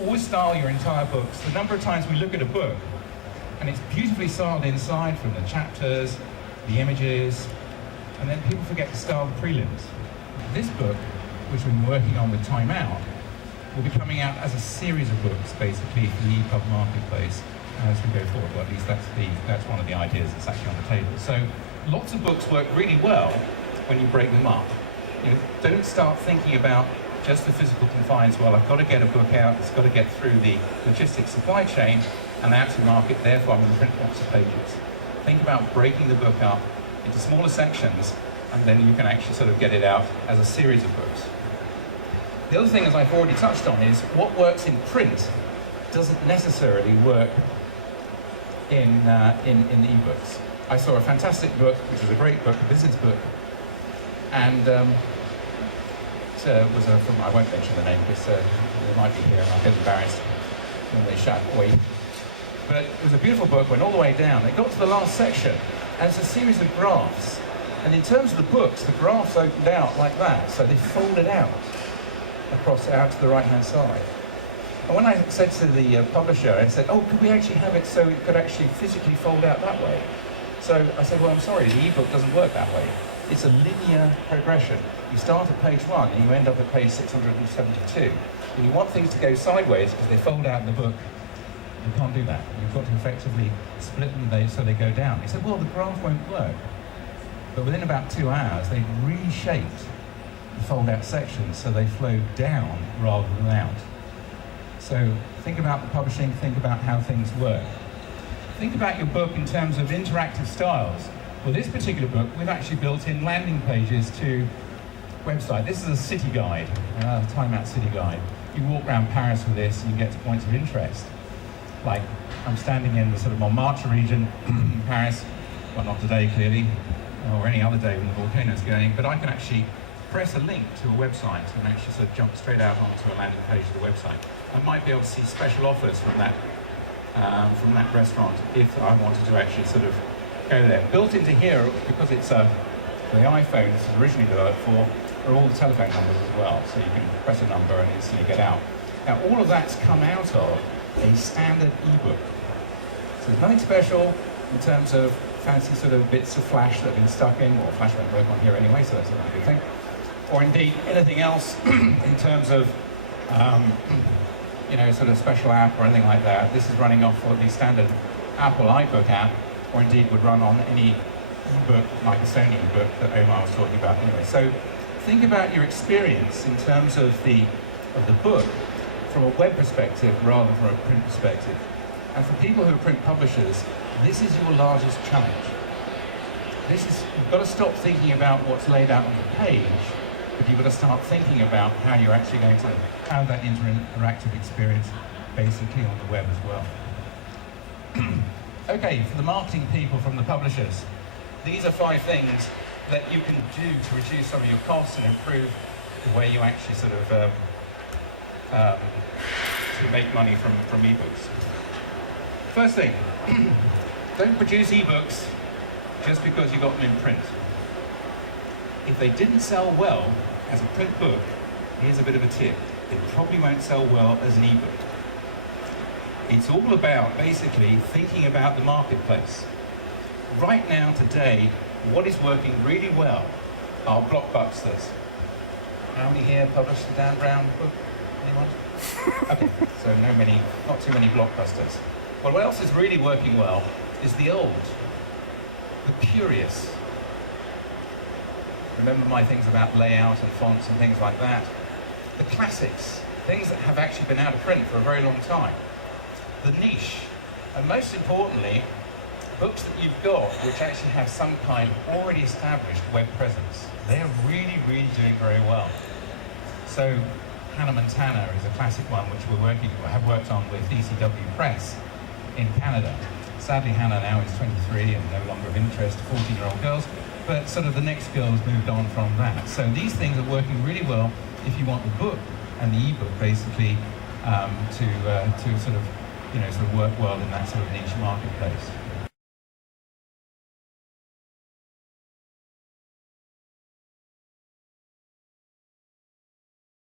always style your entire books. The number of times we look at a book and it's beautifully styled inside, from the chapters, the images, and then people forget to style the prelims. This book, which we've been working on with Time Out, will be coming out as a series of books, basically, for the EPUB marketplace as we go forward. Well, at least that's one of the ideas that's actually on the table. So lots of books work really well when you break them up. You know, don't start thinking about just the physical confines. Well, I've got to get a book out, it's got to get through the logistics supply chain and out to market, therefore I'm going to print lots of pages. Think about breaking the book up into smaller sections, and then you can actually sort of get it out as a series of books. The other thing, as I've already touched on, is what works in print doesn't necessarily work in the ebooks. I saw a fantastic book, which was a great book, a business book, and it was from, I won't mention the name because they might be here and I'll get embarrassed when they shout, oi. But it was a beautiful book, went all the way down. It got to the last section, and it's a series of graphs. And in terms of the books, the graphs opened out like that, so they folded out across out to the right-hand side. And when I said to the publisher, I said, oh, could we actually have it so it could actually physically fold out that way? So I said, well, I'm sorry, the ebook doesn't work that way. It's a linear progression. You start at page 1 and you end up at page 672. If you want things to go sideways because they fold out in the book, you can't do that. You've got to effectively split them so they go down. He said, well, the graph won't work. But within about 2 hours, they reshaped the fold-out sections so they flowed down rather than out. So think about the publishing, think about how things work. Think about your book in terms of interactive styles. Well, this particular book, we've actually built in landing pages to website. This is a city guide, a Time Out city guide. You walk around Paris with this and you get to points of interest. Like, I'm standing in the sort of Montmartre region in Paris, well, not today clearly, or any other day when the volcano's going, but I can actually press a link to a website and actually sort of jump straight out onto a landing page of the website. I might be able to see special offers from that restaurant if I wanted to actually sort of go there. Built into here, because it's the iPhone this is originally developed for, are all the telephone numbers as well, so you can press a number and instantly get out. Now, all of that's come out of a standard ebook. So there's nothing special in terms of fancy sort of bits of Flash that have been stuck in, or Flash won't work on here anyway, so that's a really good thing. Or indeed anything else in terms of you know, sort of special app or anything like that. This is running off of the standard Apple iBook app, or indeed would run on any ebook like the Sony ebook that Omar was talking about anyway. So think about your experience in terms of the book from a web perspective rather than from a print perspective. And for people who are print publishers, this is your largest challenge. You've got to stop thinking about what's laid out on the page, but you've got to start thinking about how you're actually going to have that interactive experience basically on the web as well. Okay, for the marketing people from the publishers, these are 5 things that you can do to reduce some of your costs and improve the way you actually sort of to make money from ebooks. First thing, don't produce ebooks just because you got them in print. If they didn't sell well as a print book, here's a bit of a tip. It probably won't sell well as an ebook. It's all about basically thinking about the marketplace. Right now, today, what is working really well are blockbusters. How many here published the Dan Brown book? Anyone? Okay, so not too many blockbusters. Well, what else is really working well is the old, the curious. Remember my things about layout and fonts and things like that. The classics, things that have actually been out of print for a very long time. The niche, and most importantly, books that you've got which actually have some kind of already established web presence. They're really, really doing very well. So Hannah Montana is a classic one which have worked on with ECW Press in Canada. Sadly, Hannah now is 23 and no longer of interest to 14-year-old girls, but sort of the next girl has moved on from that. So these things are working really well if you want the book and the ebook basically to sort of work well in that sort of niche marketplace.